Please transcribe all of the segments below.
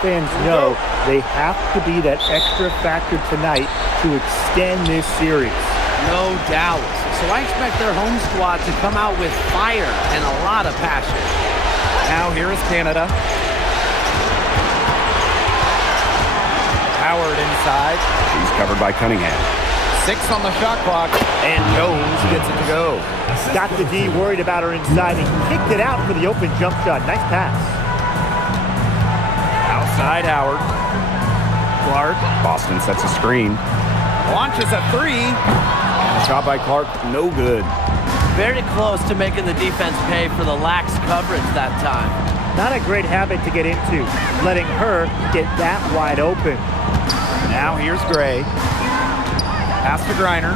fans know they have to be that extra factor tonight to extend this series. No doubt. So I expect their home squad to come out with fire and a lot of passion. Now here is Canada. Howard inside. She's covered by Cunningham. 6 on the shot clock, and Jones gets it to go. Got the D worried about her inside and kicked it out for the open jump shot. Nice pass. Outside Howard. Clark. Boston sets a screen. Launches a 3. And a shot by Clark, no good. Very close to making the defense pay for the lax coverage that time. Not a great habit to get into, letting her get that wide open. Now here's Gray. Pass to Griner.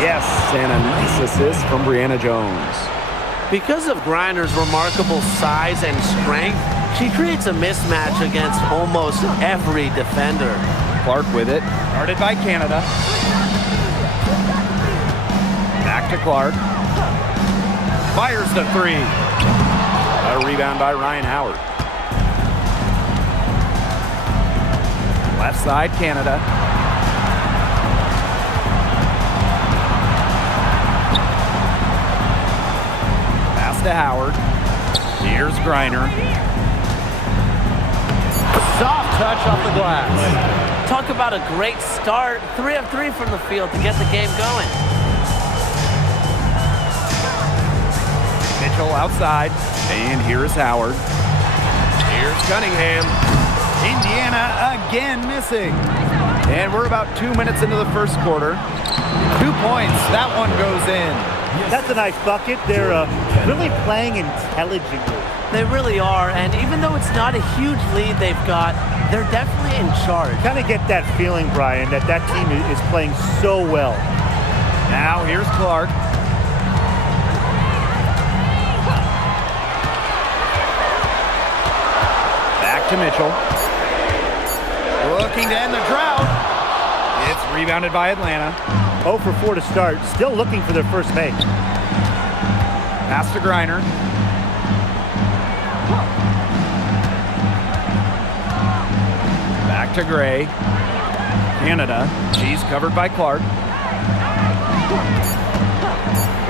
Yes, and a nice assist from Brianna Jones. Because of Griner's remarkable size and strength, she creates a mismatch against almost every defender. Clark with it. Guarded by Canada. Back to Clark. Fires the 3. A rebound by Ryan Howard. Left side, Canada. Pass to Howard. Here's Griner. Soft touch off the glass. Talk about a great start. 3 of 3 from the field to get the game going. Mitchell outside. And here is Howard. Here's Cunningham. Indiana again missing. And we're about 2 minutes into the first quarter. 2 points. That one goes in. That's a nice bucket. They're really playing intelligently. They really are, and even though it's not a huge lead they've got, they're definitely in charge. Kind of get that feeling, Brian, that that team is playing so well. Now here's Clark. Back to Mitchell. Looking to end the drought. It's rebounded by Atlanta. 0 for 4 to start. Still looking for their first make. Pass to Griner. Back to Gray. Canada. She's covered by Clark.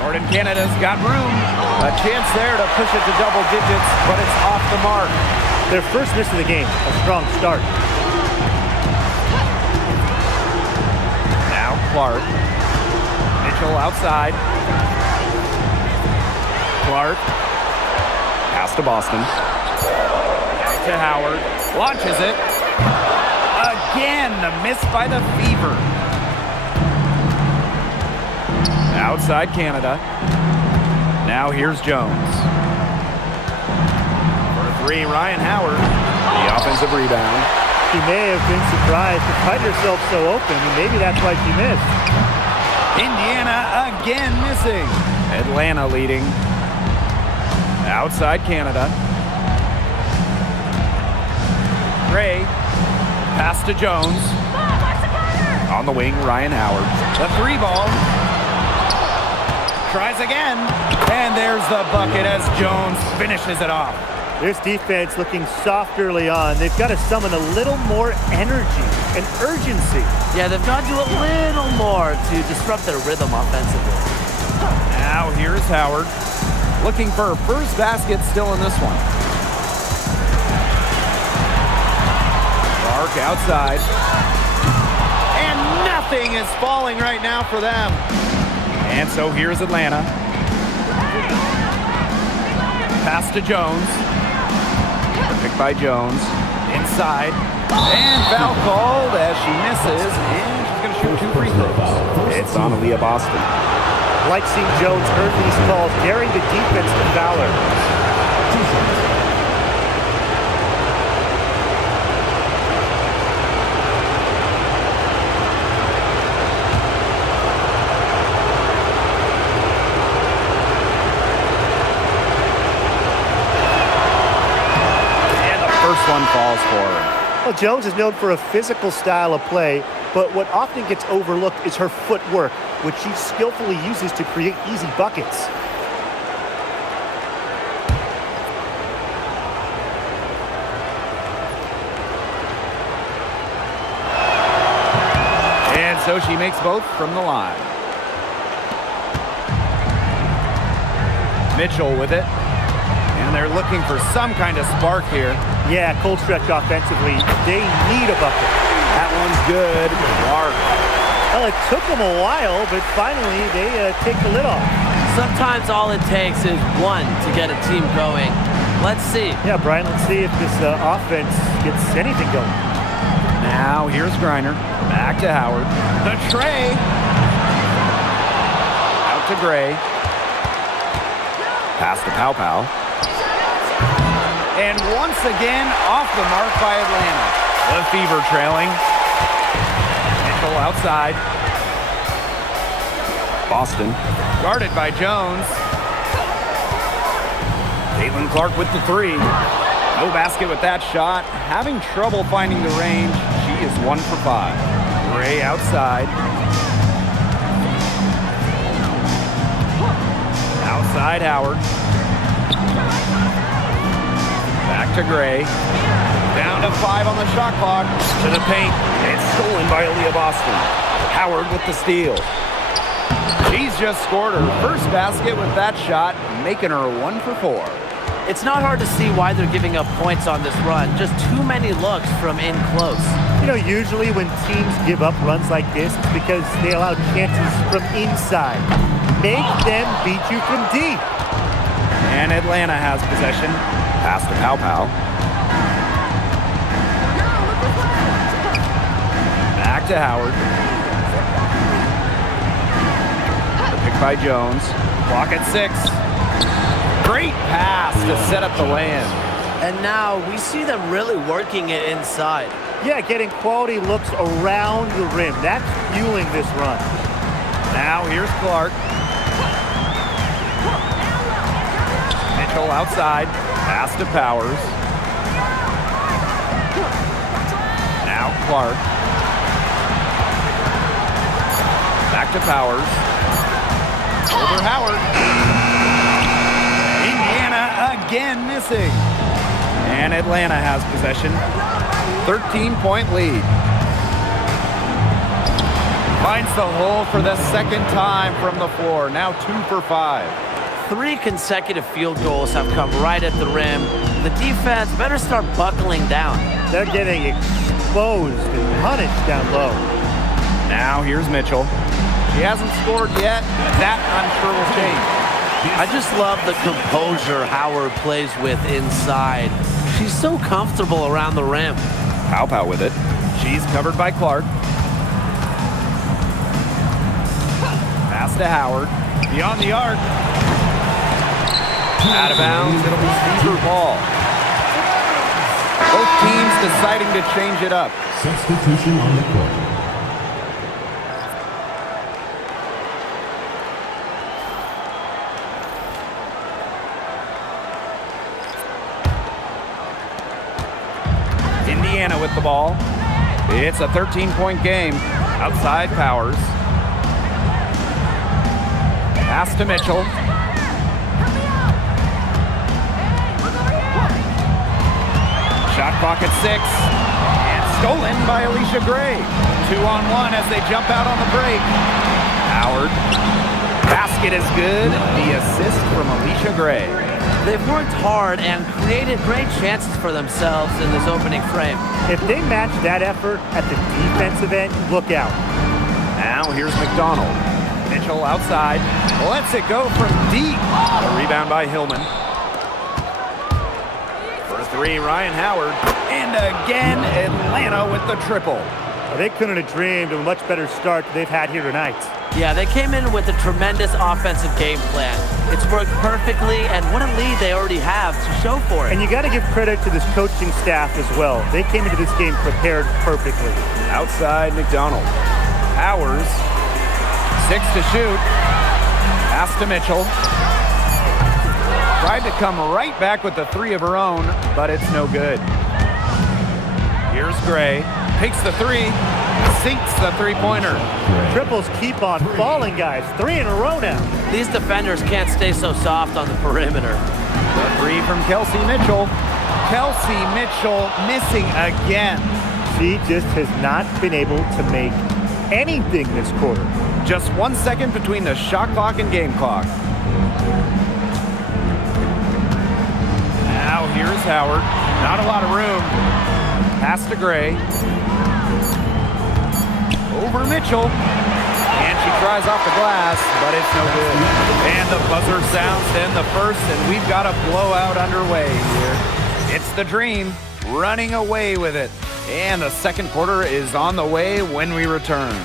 Jordan Canada's got room. A chance there to push it to double digits, but it's off the mark. Their first miss of the game. A strong start. Now Clark. Mitchell outside. Clark. Pass to Boston. Back to Howard. Launches it. Again, the miss by the Fever. Outside Canada. Now here's Jones. For 3, Ryan Howard. The offensive rebound. She may have been surprised to find herself so open, and maybe that's why she missed. Indiana again missing. Atlanta leading. Outside Canada. Gray. Pass to Jones. On the wing, Ryan Howard. The 3 ball. Tries again. And there's the bucket as Jones finishes it off. This defense looking soft early on. They've got to summon a little more energy and urgency. Yeah, they've got to do a little more to disrupt their rhythm offensively. Now here's Howard. Looking for her first basket still in this one. Clark outside. And nothing is falling right now for them. And so here's Atlanta. Pass to Jones. Picked by Jones. Inside. And foul called as she misses. And she's going to shoot 2 free throws. It's on Aaliyah Boston. Like seeing Jones earn these calls, daring the defense to foul her. One falls for her. Well, Jones is known for a physical style of play, but what often gets overlooked is her footwork, which she skillfully uses to create easy buckets. so she makes both from the line. Mitchell with it. And they're looking for some kind of spark here. Yeah, cold stretch offensively. They need a bucket. That one's good. Clark. Well, it took them a while, but finally they take the lid off. Sometimes all it takes is one to get a team going. Let's see. Yeah, Brian, let's see if this offense gets anything going. Now here's Griner. Back to Howard. The tray. Out to Gray. Pass to Pow Pow. And once again, off the mark by Atlanta. The Fever trailing. Mitchell outside. Boston. Guarded by Jones. Caitlin Clark with the three. No basket with that shot. Having trouble finding the range. She is 1 for 5. Gray outside. Outside Howard. Back to Gray. Down to 5 on the shot clock. To the paint. It's stolen by Aaliyah Boston. Howard with the steal. She's just scored her first basket with that shot, making her 1 for 4. It's not hard to see why they're giving up points on this run. Just too many looks from in close. You know, usually when teams give up runs like this, it's because they allow chances from inside. Make them beat you from deep. And Atlanta has possession. Pass to Pow Pow. Back to Howard. Picked by Jones. Clock at 6. Great pass to set up the land. And now we see them really working it inside. Yeah, getting quality looks around the rim. That's fueling this run. Now here's Clark. Mitchell outside. Pass to Powers. Now Clark. Back to Powers. Over Howard. Again missing. And Atlanta has possession. 13-point lead. Finds the hole for the second time from the floor. Now 2 for 5. 3 consecutive field goals have come right at the rim. The defense better start buckling down. They're getting exposed and punished down low. Now here's Mitchell. She hasn't scored yet. That I'm sure will change. I just love the composure Howard plays with inside. She's so comfortable around the rim. Pow Pow with it. She's covered by Clark. Pass to Howard. Beyond the arc. Out of bounds. It'll be Fever ball. Both teams deciding to change it up. Substitution on the court. Indiana with the ball. It's a 13-point game. Outside Powers. Pass to Mitchell. Shot clock at 6. And stolen by Alicia Gray. 2-on-1 as they jump out on the break. Howard. Basket is good. The assist from Alicia Gray. They've worked hard and created great chances for themselves in this opening frame. If they match that effort at the defensive end, look out. Now here's McDonald. Mitchell outside. Lets it go from deep. A rebound by Hillman. For 3, Ryan Howard. And again, Atlanta with the triple. They couldn't have dreamed of a much better start they've had here tonight. Yeah, they came in with a tremendous offensive game plan. It's worked perfectly, and what a lead they already have to show for it. And you got to give credit to this coaching staff as well. They came into this game prepared perfectly. Outside McDonald. Powers. 6 to shoot. Pass to Mitchell. Tried to come right back with the 3 of her own, but it's no good. Here's Gray. Takes the 3. Sinks the three-pointer. Triples keep on falling, guys. 3 in a row now. These defenders can't stay so soft on the perimeter. The 3 from Kelsey Mitchell. Kelsey Mitchell missing again. She just has not been able to make anything this quarter. Just 1 second between the shot clock and game clock. Now here's Howard. Not a lot of room. Pass to Gray. Over Mitchell. And she tries off the glass, but it's no good. And the buzzer sounds to end the first, and we've got a blowout underway here. It's the Dream running away with it. And the second quarter is on the way when we return.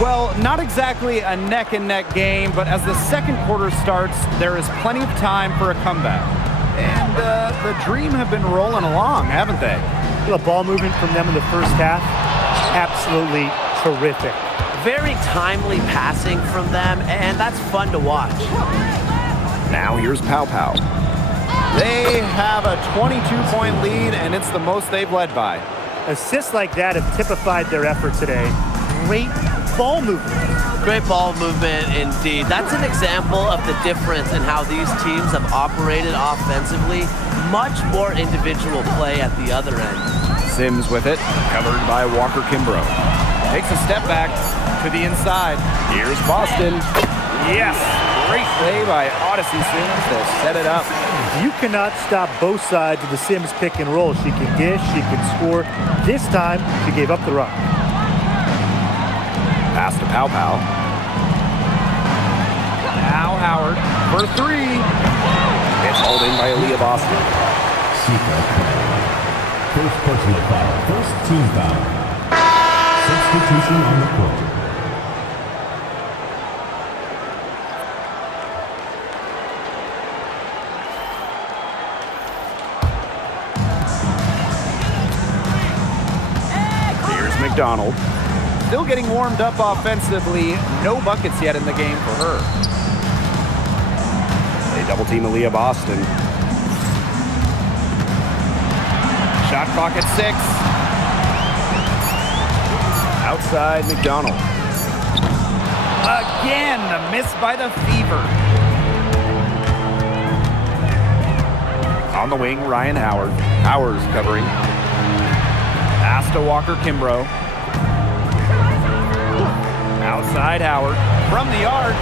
Well, not exactly a neck-and-neck game, but as the second quarter starts, there is plenty of time for a comeback. And the Dream have been rolling along, haven't they? The ball movement from them in the first half, absolutely terrific. Very timely passing from them, and that's fun to watch. Now here's Pow Pow. They have a 22-point lead, and it's the most they've led by. Assists like that have typified their effort today. Great ball movement. Great ball movement indeed. That's an example of the difference in how these teams have operated offensively. Much more individual play at the other end. Sims with it, covered by Walker Kimbrough. Takes a step back to the inside. Here's Boston. Yes, great play by Odyssey Sims to set it up. You cannot stop both sides of the Sims pick and roll. She can dish, she can score. This time, she gave up the rock. Pass to Pow Pow. Now Howard for three. It's hauled in by Aaliyah Boston. First personal foul. First team foul. Substitution on the court. Here's McDonald. Still getting warmed up offensively. No buckets yet in the game for her. They double team Aaliyah Boston. Shot clock at 6. Outside McDonald. Again, the miss by the Fever. On the wing, Ryan Howard. Howard's covering. Pass to Walker Kimbrough. Outside Howard. From the arc.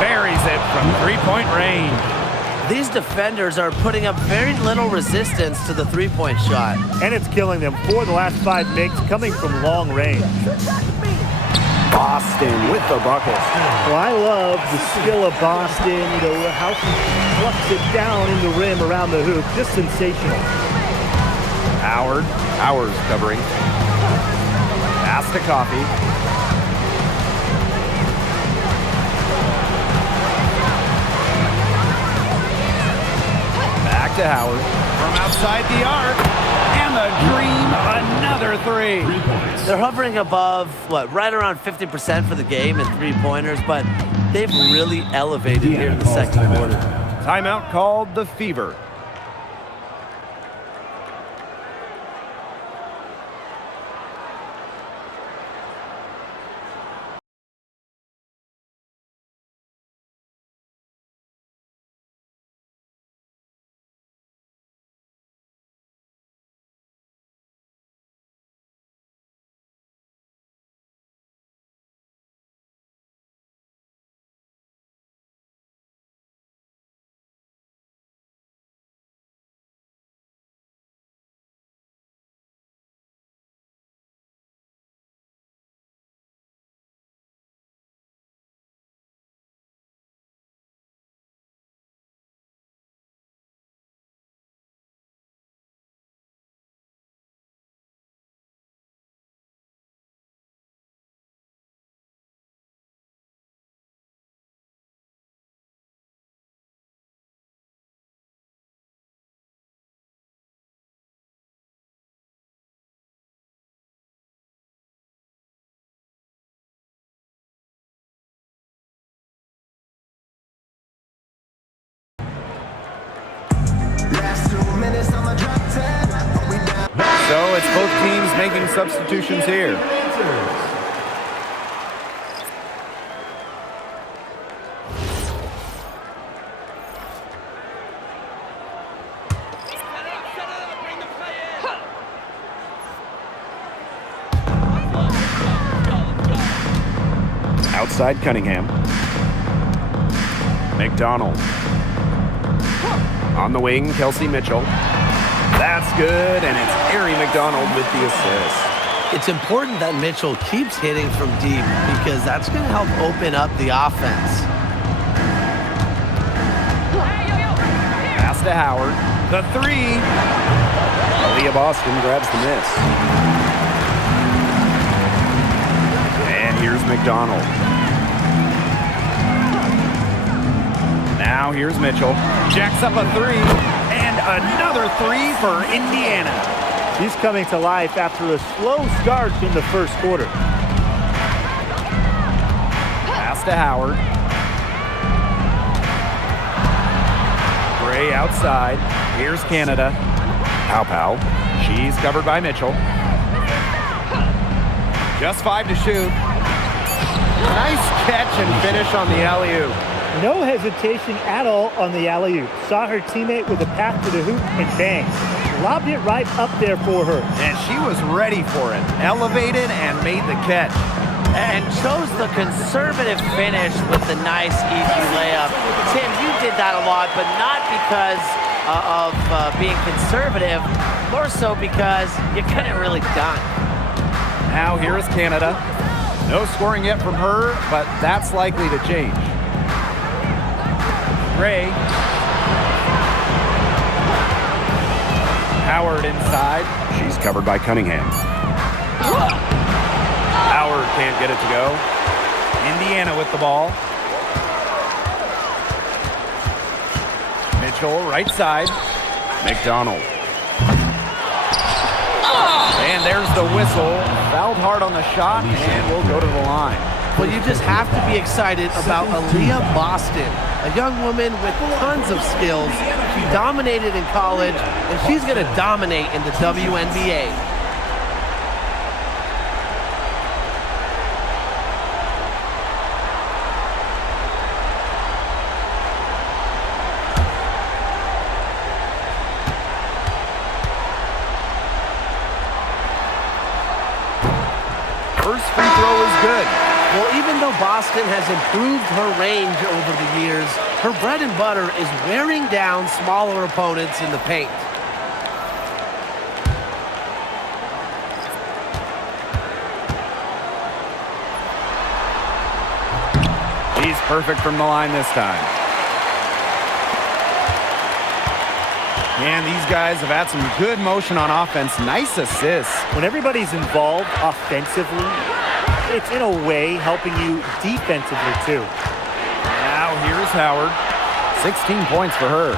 Buries it from three-point range. These defenders are putting up very little resistance to the three-point shot. And it's killing them. 4 of the last 5 makes coming from long range. Boston with the bucket. Well, I love the skill of Boston, you know, how she plucks it down in the rim around the hoop. Just sensational. Howard. Howard's covering. Pass to Coffee. Back to Howard. From outside the arc. And the Dream, another three. They're hovering above, right around 50% for the game in three-pointers, but they've really elevated here in the second quarter. Timeout called the Fever. So it's both teams making substitutions here. Blazers. Outside Cunningham. McDonald. On the wing, Kelsey Mitchell. That's good, and it's Ari McDonald with the assist. It's important that Mitchell keeps hitting from deep because that's going to help open up the offense. Pass to Howard. The three. Leah Boston grabs the miss. And here's McDonald. Now here's Mitchell. Jacks up a three. And another three for Indiana. She's coming to life after a slow start in the first quarter. Pass to Howard. Gray outside. Here's Canada. Pow. She's covered by Mitchell. Just 5 to shoot. Nice catch and finish on the alley-oop. No hesitation at all on the alley-oop. Saw her teammate with a path to the hoop and bang. Lobbed it right up there for her. And she was ready for it. Elevated and made the catch. And chose the conservative finish with the nice, easy layup. Tim, you did that a lot, but not because of being conservative, more so because you couldn't really dunk. Now here is Canada. No scoring yet from her, but that's likely to change. Gray. Howard inside. She's covered by Cunningham. Howard can't get it to go. Indiana with the ball. Mitchell right side. McDonald. And there's the whistle. Fouled hard on the shot, and we'll go to the line. Well, you just have to be excited about Aaliyah Boston, a young woman with tons of skills. She dominated in college, and she's going to dominate in the WNBA. First free throw is good. Well, even though Boston has improved her range over the years, her bread and butter is wearing down smaller opponents in the paint. He's perfect from the line this time. And these guys have had some good motion on offense. Nice assists. When everybody's involved offensively, it's in a way helping you defensively too. Now here's Howard. 16 points for her.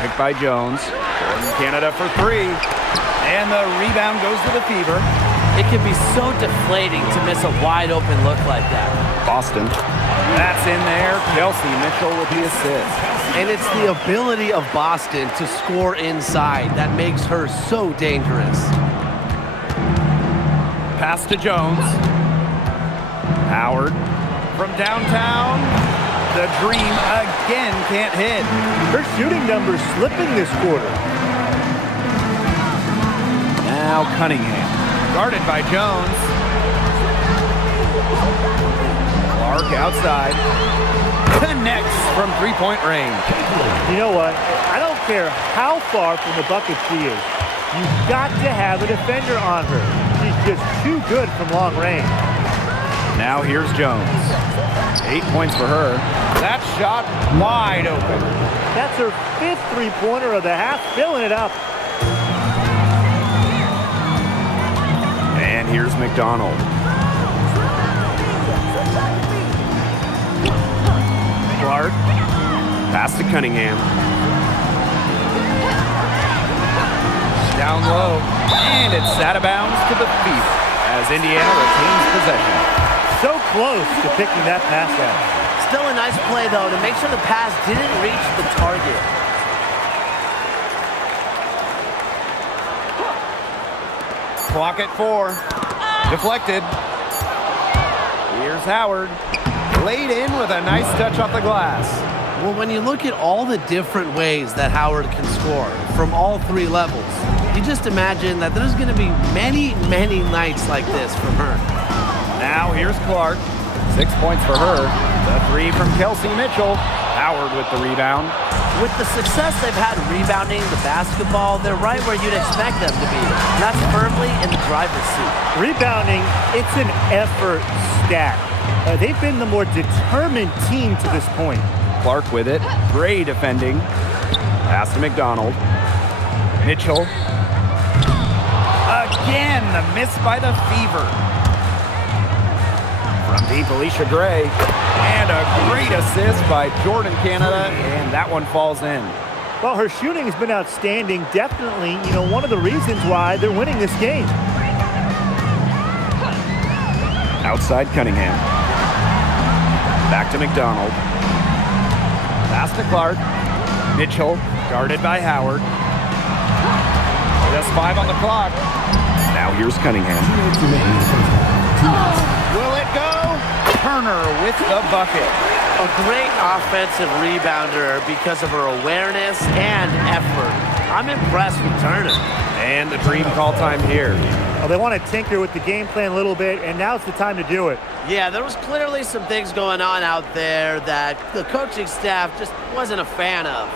Picked by Jones. Jordan Canada for three. And the rebound goes to the Fever. It can be so deflating to miss a wide open look like that. Boston. That's in there. Kelsey Mitchell with the assist. And it's the ability of Boston to score inside that makes her so dangerous. Pass to Jones. Howard from downtown. The Dream again can't hit. Her shooting numbers slipping this quarter. Now Cunningham. Guarded by Jones. Clark outside. Connects from three-point range. You know what? I don't care how far from the bucket she is. You've got to have a defender on her. She's just too good from long range. Now here's Jones. 8 points for her. That shot wide open. That's her fifth three-pointer of the half, filling it up. And here's McDonald. Clark. Pass to Cunningham. Down low. And it's out of bounds to the Fever as Indiana retains possession. So close to picking that pass out. Still a nice play, though, to make sure the pass didn't reach the target. Clock at 4. Deflected. Here's Howard. Laid in with a nice touch off the glass. Well, when you look at all the different ways that Howard can score from all three levels, you just imagine that there's going to be many, many nights like this from her. Now here's Clark. 6 points for her. The three from Kelsey Mitchell. Howard with the rebound. With the success they've had rebounding the basketball, they're right where you'd expect them to be. And that's firmly in the driver's seat. Rebounding, it's an effort stat. They've been the more determined team to this point. Clark with it. Gray defending. Pass to McDonald. Mitchell. Again, the miss by the Fever. From deep, Alicia Gray. And a great assist by Jordan Canada, and that one falls in. Well, her shooting has been outstanding. Definitely, one of the reasons why they're winning this game. Outside Cunningham. Back to McDonald. Pass to Clark. Mitchell, guarded by Howard. Just 5 on the clock. Now here's Cunningham. Will it go? Turner with the bucket. A great offensive rebounder because of her awareness and effort. I'm impressed with Turner. And the dream call time here. Well, they want to tinker with the game plan a little bit, and now's the time to do it. Yeah, there was clearly some things going on out there that the coaching staff just wasn't a fan of.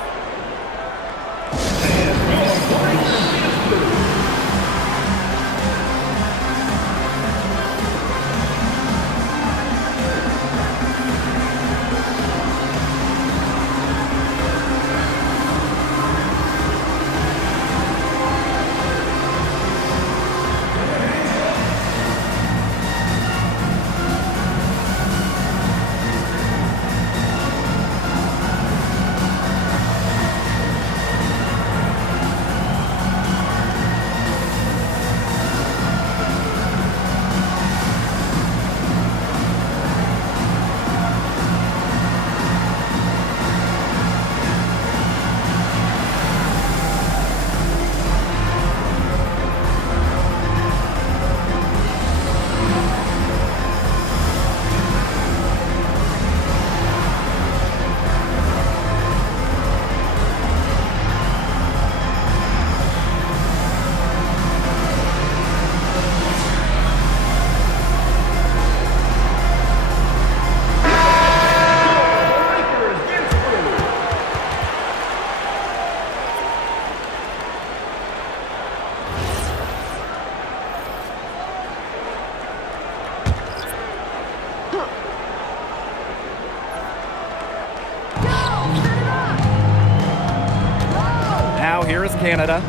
Here is Canada.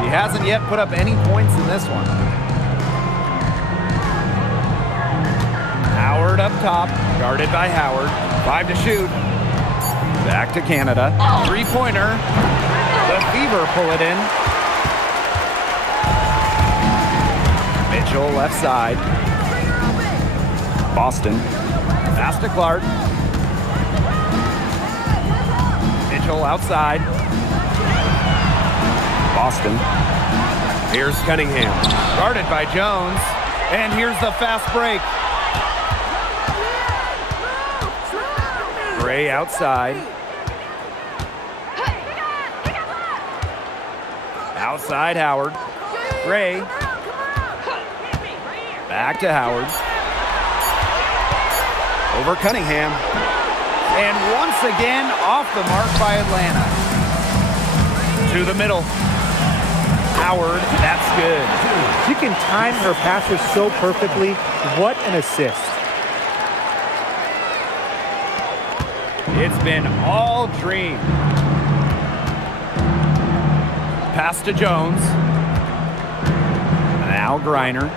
She hasn't yet put up any points in this one. Howard up top, guarded by Howard. 5 to shoot. Back to Canada. 3-pointer. The Fever pull it in. Mitchell left side. Boston. Pass to Clark. Mitchell outside. Boston. Here's Cunningham. Guarded by Jones. And here's the fast break. Gray outside. Outside Howard. Gray. Back to Howard. Over Cunningham. And once again off the mark by Atlanta. To the middle. Howard, that's good. She can time her passes so perfectly. What an assist. It's been all dream. Pass to Jones. Now Griner.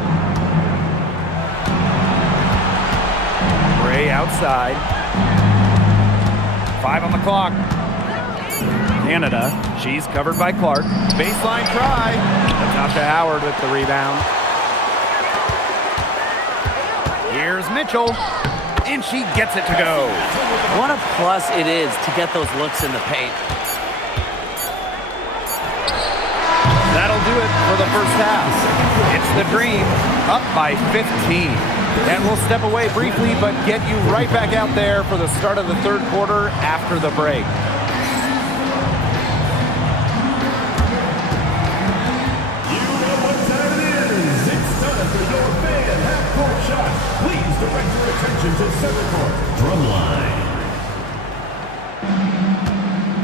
Gray outside. 5 on the clock. Canada, she's covered by Clark. Baseline try. Natasha Howard with the rebound. Here's Mitchell, and she gets it to go. What a plus it is to get those looks in the paint. That'll do it for the first half. It's the Dream up by 15. And we'll step away briefly, but get you right back out there for the start of the third quarter after the break. You know what time it is. It's time for your fan half-court shot. Please direct your attention to center court. Drumline.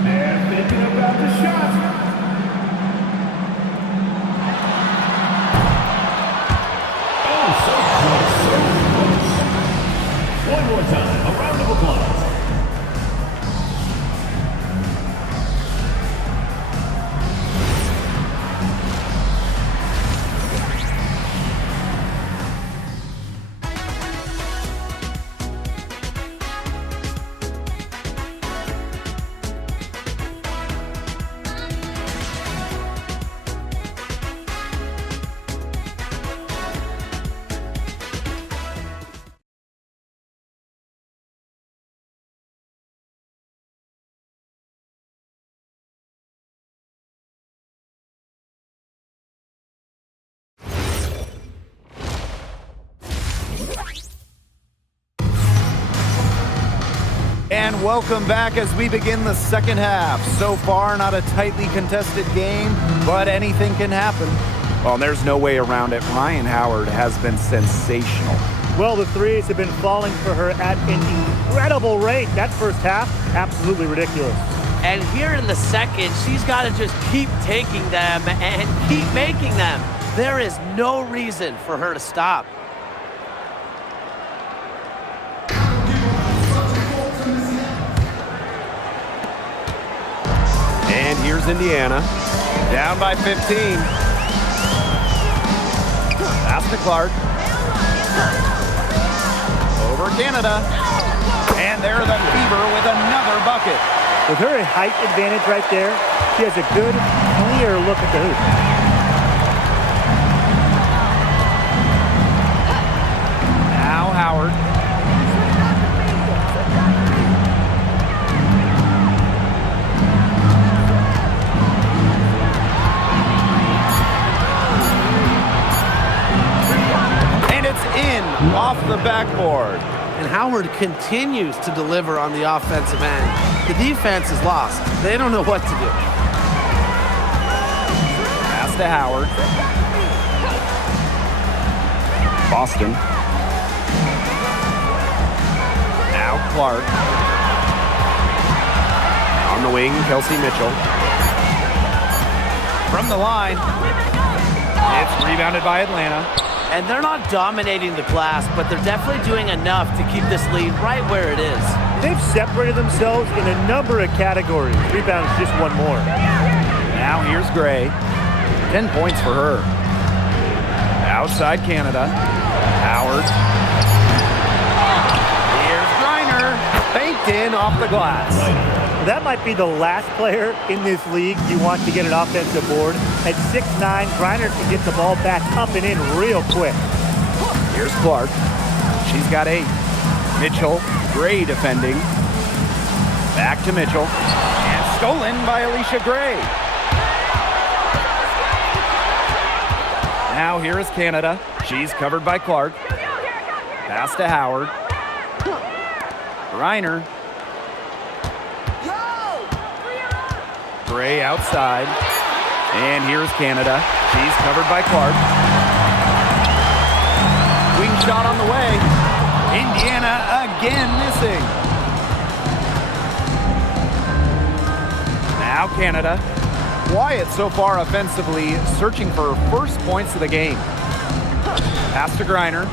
They're thinking about the shot. Oh, so close, so close. One more time, a round of applause. And welcome back as we begin the second half. So far, not a tightly contested game, but anything can happen. Well, there's no way around it. Ryan Howard has been sensational. Well, the threes have been falling for her at an incredible rate. That first half, absolutely ridiculous. And here in the second, she's got to just keep taking them and keep making them. There is no reason for her to stop. And here's Indiana. Down by 15. Pass to Clark. Over Canada. And they're the Fever with another bucket. With her height advantage right there, she has a good, clear look at the hoop. Now Howard. Off the backboard. And Howard continues to deliver on the offensive end. The defense is lost. They don't know what to do. Pass to Howard. Boston. Now Clark. On the wing, Kelsey Mitchell. From the line. It's rebounded by Atlanta. And they're not dominating the glass, but they're definitely doing enough to keep this lead right where it is. They've separated themselves in a number of categories. Rebounds just one more. Now here's Gray. 10 points for her. Outside Canada. Howard. Here's Griner. Banked in off the glass. That might be the last player in this league you want to get an offensive board. At 6'9", Griner can get the ball back up and in real quick. Here's Clark. She's got 8. Mitchell, Gray defending. Back to Mitchell. And stolen by Alicia Gray. Now here is Canada. She's covered by Clark. Pass to Howard. Griner. Gray outside. And here's Canada. She's covered by Clark. Wing shot on the way. Indiana again missing. Now Canada. Quiet so far offensively, searching for her first points of the game. Pass to Griner.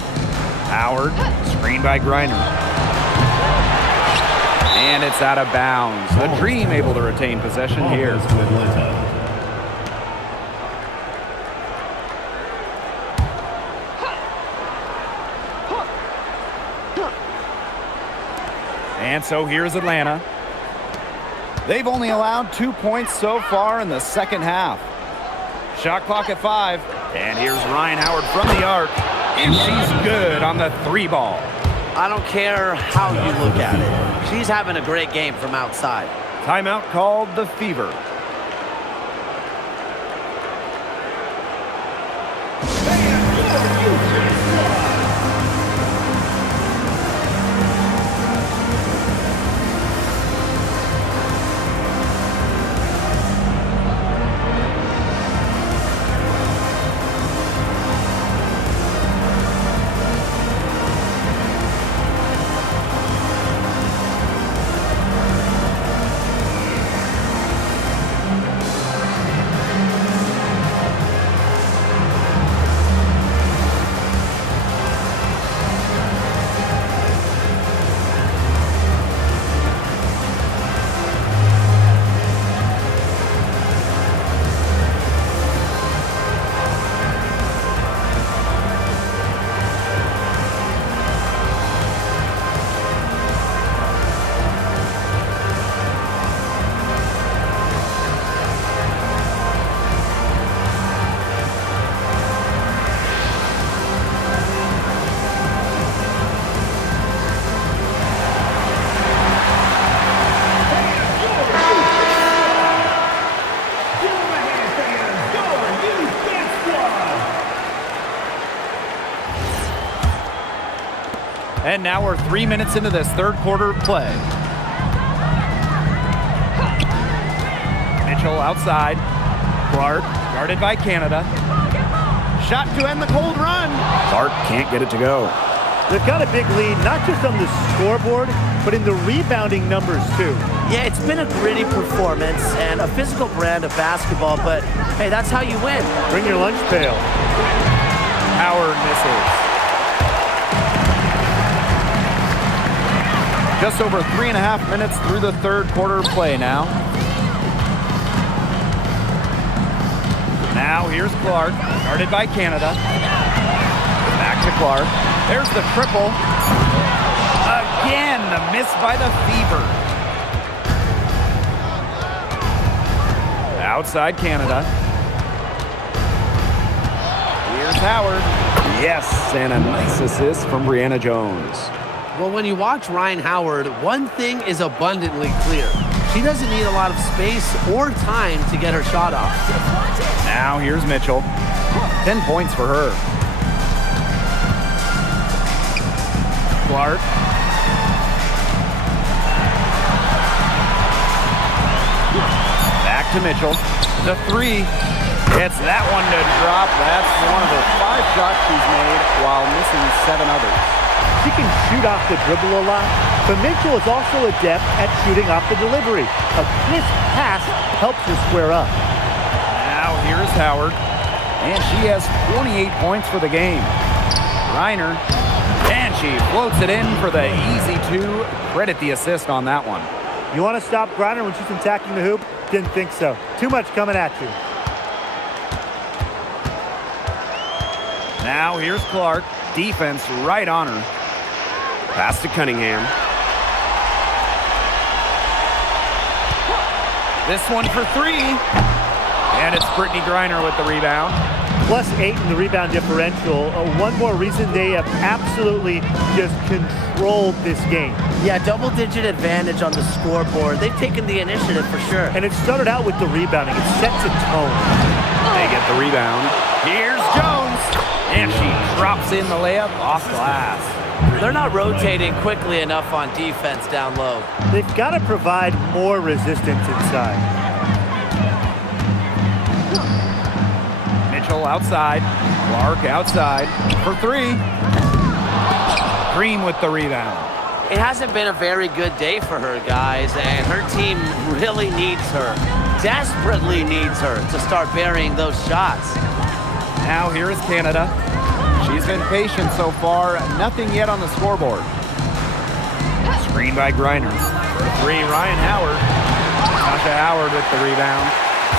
Howard. Screen by Griner. And it's out of bounds. The Dream able to retain possession here. And so here's Atlanta. They've only allowed 2 points so far in the second half. Shot clock at 5. And here's Ryan Howard from the arc. And she's good on the 3 ball. I don't care how you look at it. She's having a great game from outside. Timeout called the Fever. And now we're 3 minutes into this third quarter of play. Mitchell outside. Clark guarded by Canada. Shot to end the cold run. Clark can't get it to go. They've got a big lead, not just on the scoreboard, but in the rebounding numbers too. Yeah, it's been a gritty performance and a physical brand of basketball, but hey, that's how you win. Bring your lunch pail. Howard misses. Just over 3.5 minutes through the third quarter of play now. Now here's Clark, guarded by Canada. Back to Clark. There's the triple. Again, the miss by the Fever. Outside Canada. Here's Howard. Yes, and a nice assist from Brianna Jones. Well, when you watch Ryan Howard, one thing is abundantly clear. She doesn't need a lot of space or time to get her shot off. Now here's Mitchell. 10 points for her. Clark. Back to Mitchell. The three. It's that one to drop. That's one of the 5 shots she's made while missing 7 others. She can shoot off the dribble a lot, but Mitchell is also adept at shooting off the delivery. A crisp pass helps her square up. Now here's Howard. And she has 28 points for the game. Reiner. And she floats it in for the easy 2. Credit the assist on that one. You want to stop Griner when she's attacking the hoop? Didn't think so. Too much coming at you. Now here's Clark. Defense right on her. Pass to Cunningham. This one for 3. And it's Brittany Griner with the rebound. +8 in the rebound differential. One more reason they have absolutely just controlled this game. Yeah, double-digit advantage on the scoreboard. They've taken the initiative for sure. And it started out with the rebounding. It sets a tone. They get the rebound. Here's Jones. And she drops in the layup off glass. They're not rotating quickly enough on defense down low. They've got to provide more resistance inside. Mitchell outside. Clark outside for 3. Green with the rebound. It hasn't been a very good day for her, guys, and her team really needs her, desperately needs her to start burying those shots. Now here is Canada. She's been patient so far. Nothing yet on the scoreboard. Screen by Griner. For 3, Ryan Howard. Tasha Howard with the rebound.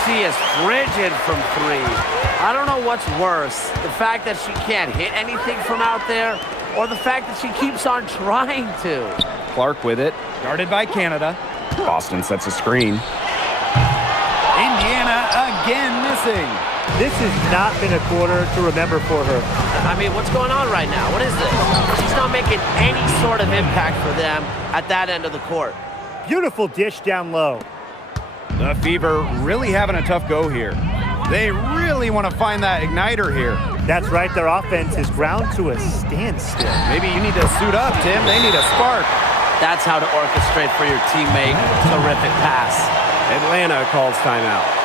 She is frigid from 3. I don't know what's worse, the fact that she can't hit anything from out there, or the fact that she keeps on trying to. Clark with it. Guarded by Canada. Boston sets a screen. Indiana again missing. This has not been a quarter to remember for her. I mean, what's going on right now? What is this? She's not making any sort of impact for them at that end of the court. Beautiful dish down low. The Fever really having a tough go here. They really want to find that igniter here. That's right, their offense is ground to a standstill. Maybe you need to suit up, Tim. They need a spark. That's how to orchestrate for your teammate. Terrific pass. Atlanta calls timeout.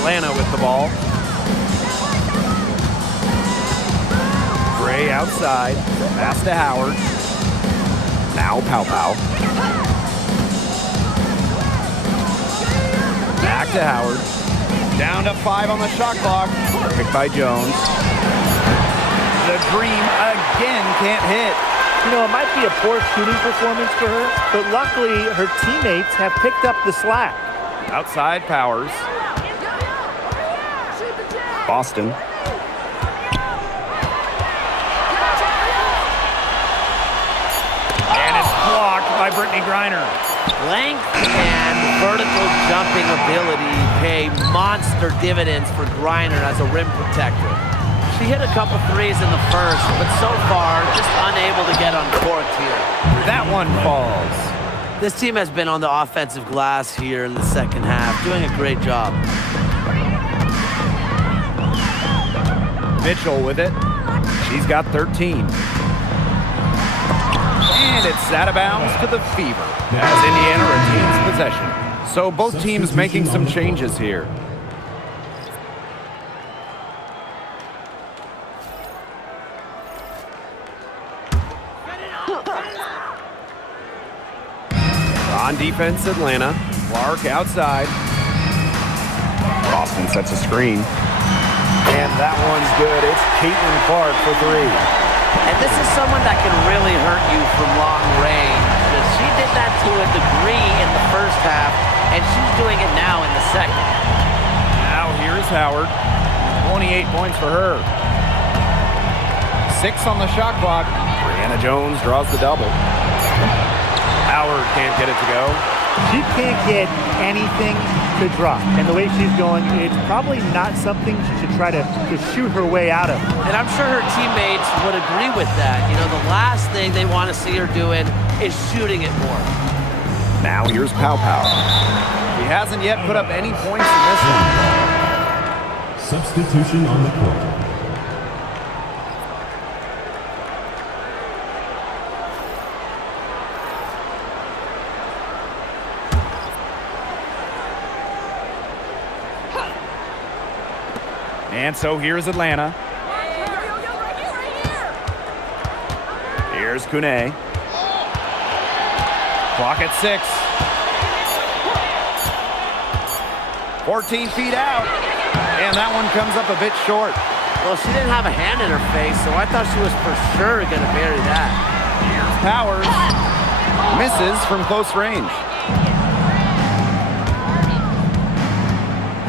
Atlanta with the ball. Gray outside. Pass to Howard. Now Pow. Back to Howard. Down to 5 on the shot clock. Picked by Jones. The Dream again can't hit. You know, it might be a poor shooting performance for her, but luckily her teammates have picked up the slack. Outside Powers. Boston. And it's blocked by Brittany Griner. Length and vertical jumping ability pay monster dividends for Griner as a rim protector. She hit a couple threes in the first, but so far just unable to get uncorked here. That one falls. This team has been on the offensive glass here in the second half, doing a great job. Mitchell with it. She's got 13. And it's out of bounds to the Fever as Indiana retains possession. So both teams making some changes here. On defense, Atlanta. Clark outside. Boston sets a screen. And that one's good. It's Caitlin Clark for 3. And this is someone that can really hurt you from long range. She did that to a degree in the first half, and she's doing it now in the second. Now here's Howard. 28 points for her. 6 on the shot clock. Brianna Jones draws the double. Howard can't get it to go. She can't get anything to drop. And the way she's going, it's probably not something she should try to shoot her way out of. And I'm sure her teammates would agree with that. You know, the last thing they want to see her doing is shooting it more. Now here's Pow. He hasn't yet put up any points in this one. Substitution on the court. And so here's Atlanta. Here's Kune. Clock at 6. 14 feet out. And that one comes up a bit short. Well, she didn't have a hand in her face, so I thought she was for sure going to bury that. Here's Powers. Misses from close range.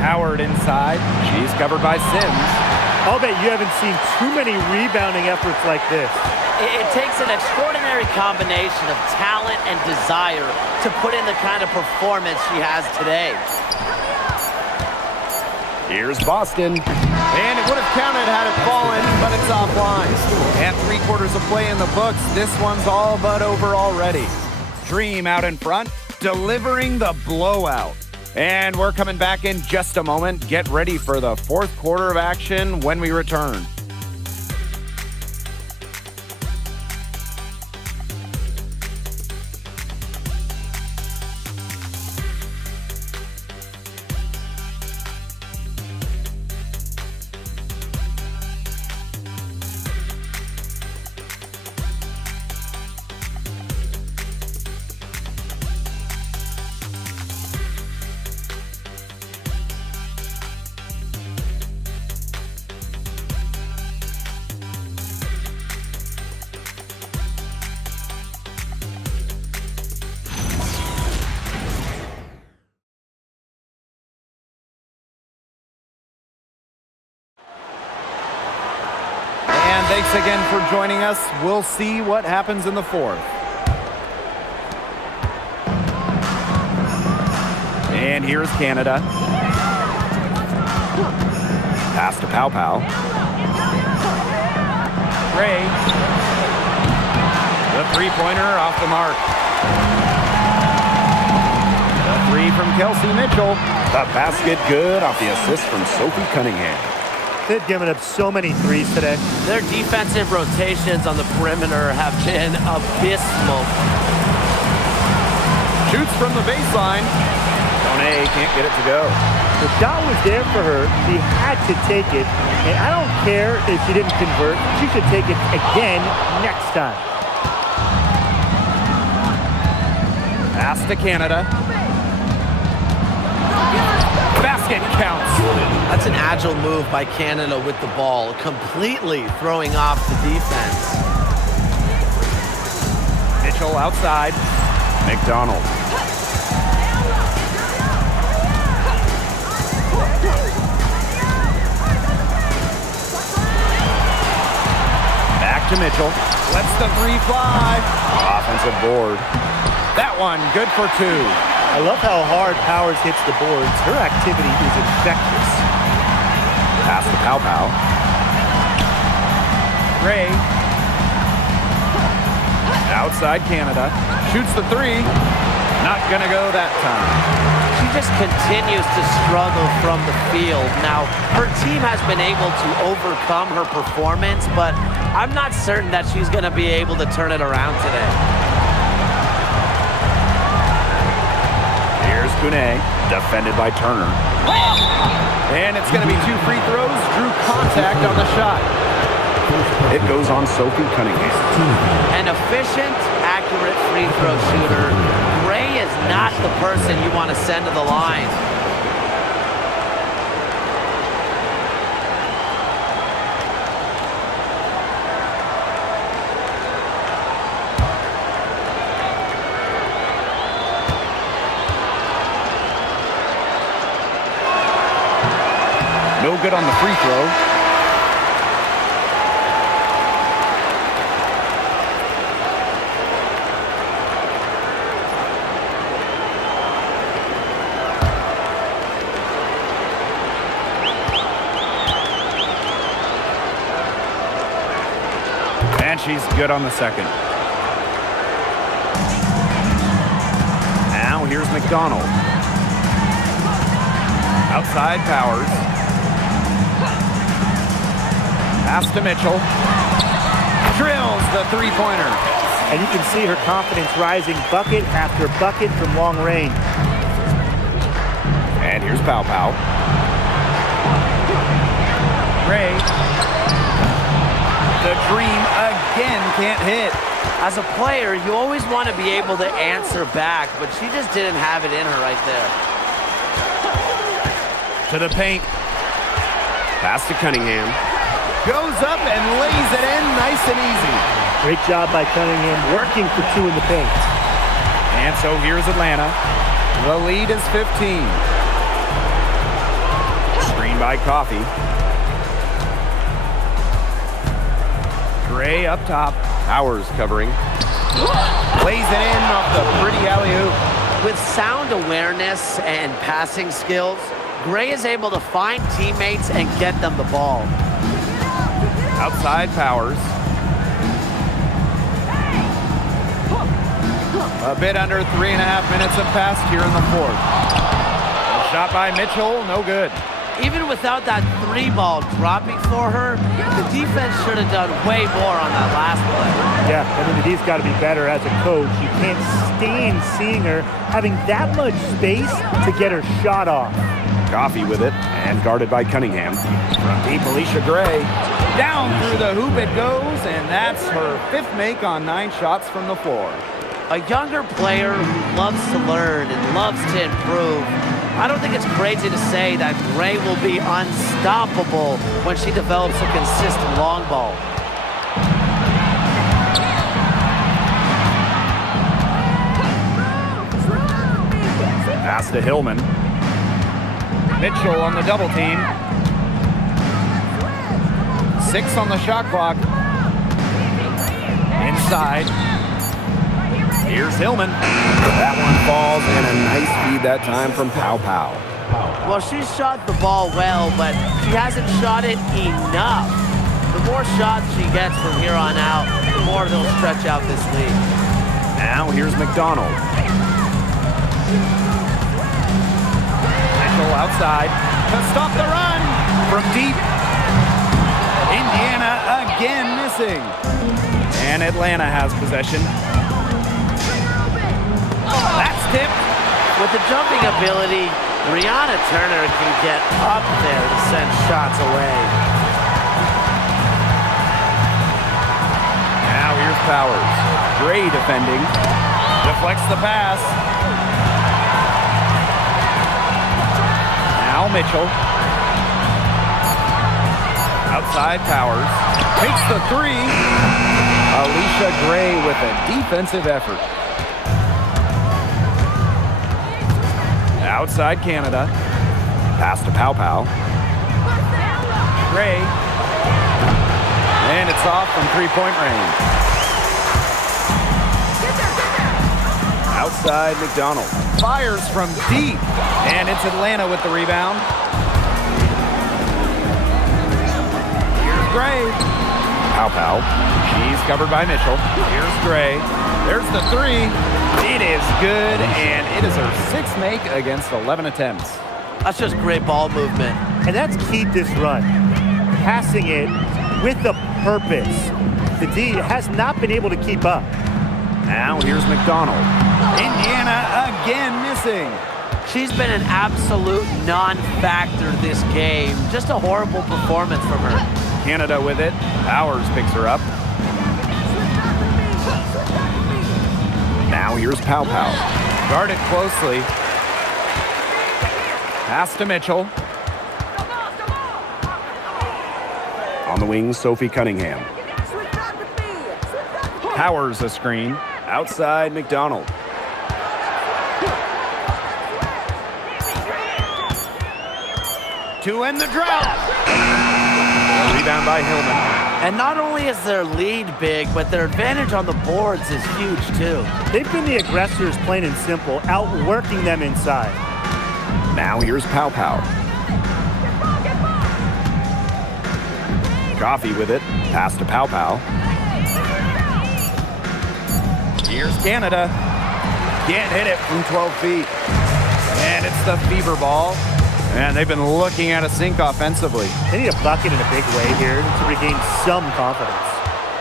Howard inside. She's covered by Sims. I'll bet you haven't seen too many rebounding efforts like this. It takes an extraordinary combination of talent and desire to put in the kind of performance she has today. Here's Boston. And it would have counted had it fallen, but it's offline. And 3/4 of play in the books. This one's all but over already. Dream out in front, delivering the blowout. And we're coming back in just a moment. Get ready for the 4th quarter of action when we return. Thanks again for joining us. We'll see what happens in the 4th. And here's Canada. Pass to Pow. Ray. The 3-pointer off the mark. The 3 from Kelsey Mitchell. The basket good off the assist from Sophie Cunningham. They've given up so many threes today. Their defensive rotations on the perimeter have been abysmal. Shoots from the baseline. Kone can't get it to go. The shot was there for her. She had to take it. And I don't care if she didn't convert. She should take it again next time. Pass to Canada. Basket counts. That's an agile move by Canada with the ball, completely throwing off the defense. Mitchell outside. McDonald. Back to Mitchell. Lets the three fly. Offensive board. That one, good for two. I love how hard Powers hits the boards. Her activity is infectious. Pass to Pow Pow. Ray. Outside Canada. Shoots the three. Not gonna go that time. She just continues to struggle from the field. Now, her team has been able to overcome her performance, but I'm not certain that she's going to be able to turn it around today. Here's Kune, defended by Turner. And it's going to be two free throws. Drew contact on the shot. It goes on Sophie Cunningham. An efficient, accurate free throw shooter. Gray is not the person you want to send to the line. No good on the free throw. And she's good on the second. Now here's McDonald. Outside Powers. Pass to Mitchell. Drills the three-pointer. And you can see her confidence rising bucket after bucket from long range. And here's Pow Pow. Ray. The dream again can't hit. As a player, you always want to be able to answer back, but she just didn't have it in her right there. To the paint. Pass to Cunningham. Goes up and lays it in nice and easy. Great job by Cunningham, working for two in the paint. And so here's Atlanta. The lead is 15. Screen by Coffee. Gray up top. Powers covering. Lays it in off the pretty alley-oop. With sound awareness and passing skills, Gray is able to find teammates and get them the ball. Outside Powers. A bit under 3.5 minutes have passed here in the fourth. A shot by Mitchell, no good. Even without that three ball dropping for her, the defense should have done way more on that last play. Yeah, I mean, the D's got to be better as a coach. You can't stand seeing her having that much space to get her shot off. Coffee with it, and guarded by Cunningham. From deep, Alicia Gray. Down through the hoop it goes, and that's her fifth make on 9 shots from the floor. A younger player who loves to learn and loves to improve. I don't think it's crazy to say that Gray will be unstoppable when she develops a consistent long ball. Pass to Hillman. Mitchell on the double team. 6 on the shot clock. Inside. Here's Hillman. That one falls, and a nice feed that time from Pow Pow. Well, she shot the ball well, but she hasn't shot it enough. The more shots she gets from here on out, the more they'll stretch out this lead. Now here's McDonald. Mitchell outside to stop the run from deep. Indiana again missing. And Atlanta has possession. That's tipped. With the jumping ability, Brianna Turner can get up there to send shots away. Now here's Powers. Gray defending. Deflects the pass. Now Mitchell. Outside Powers. Takes the three. Alicia Gray with a defensive effort. Outside Canada. Pass to Pow Pow. Gray. And it's off from three-point range. Outside McDonald. Fires from deep. And it's Atlanta with the rebound. Here's Gray. Pow Pow. She's covered by Mitchell. Here's Gray. There's the three. It is good, and it is her sixth make against 11 attempts. That's just great ball movement. And that's key to this run. Passing it with a purpose. The D has not been able to keep up. Now here's McDonald. Indiana again missing. She's been an absolute non-factor this game. Just a horrible performance from her. Canada with it. Powers picks her up. Now here's Pow Pow. Guarded closely. Pass to Mitchell. On the wing, Sophie Cunningham. Powers a screen. Outside McDonald. To end the drought. Rebound by Hillman. And not only is their lead big, but their advantage on the boards is huge too. They've been the aggressors, plain and simple, outworking them inside. Now here's Pow Pow. Coffee with it. Pass to Pow Pow. Here's Canada. Can't hit it from 12 feet. And it's the fever ball. And they've been looking at a sink offensively. They need a bucket in a big way here to regain some confidence.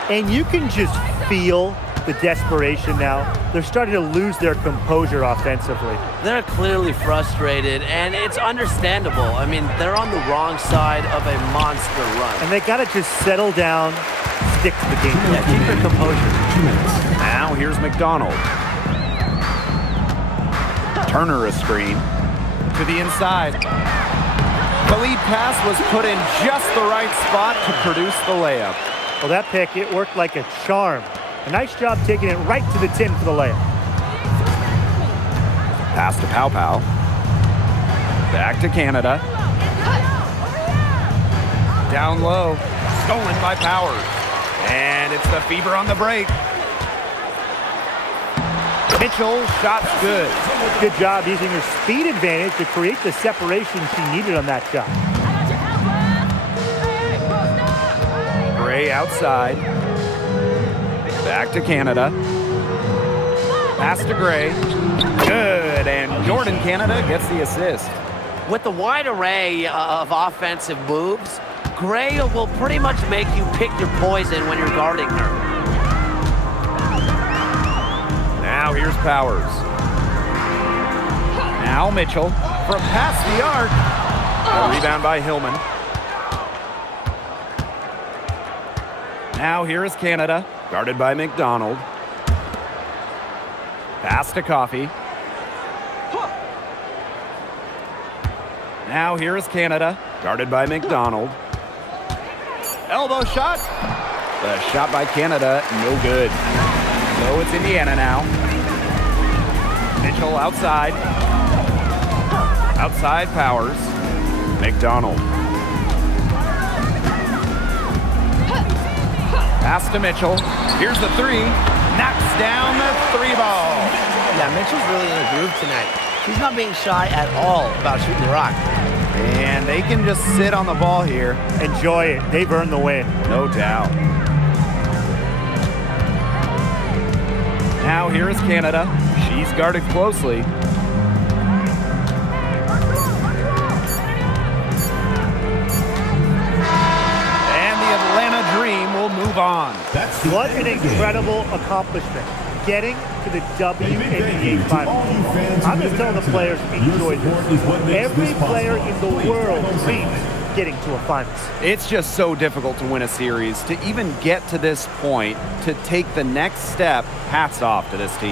And you can just feel the desperation now. They're starting to lose their composure offensively. They're clearly frustrated, and it's understandable. I mean, they're on the wrong side of a monster run. And they got to just settle down, stick to the game. Yeah, keep their composure. Now here's McDonald. Turner a screen. To the inside. The lead pass was put in just the right spot to produce the layup. Well, that pick, it worked like a charm. A nice job taking it right to the tin for the layup. Pass to Pow Pow. Back to Canada. Down low. Stolen by Powers. And it's the Fever on the break. Mitchell, shot's good. Good job using her speed advantage to create the separation she needed on that shot. Gray outside. Back to Canada. Pass to Gray. Good, and Jordan Canada gets the assist. With the wide array of offensive moves, Gray will pretty much make you pick your poison when you're guarding her. Now here's Powers. Now Mitchell from past the arc. A rebound by Hillman. Now here is Canada, guarded by McDonald. Pass to Coffee. Now here is Canada, guarded by McDonald. Elbow shot. The shot by Canada, no good. So it's Indiana now. Mitchell outside. Outside Powers. McDonald. Pass to Mitchell. Here's the three. Knocks down the three ball. Yeah, Mitchell's really in a groove tonight. She's not being shy at all about shooting the rock. And they can just sit on the ball here. Enjoy it. They've earned the win. No doubt. Now here is Canada. She's guarded closely. And the Atlanta Dream will move on. What an incredible accomplishment. getting to the WNBA Finals. I'm just telling the players, enjoy this. Every player in the world dreams getting to a finals. It's just so difficult to win a series. To even get to this point, to take the next step, hats off to this team.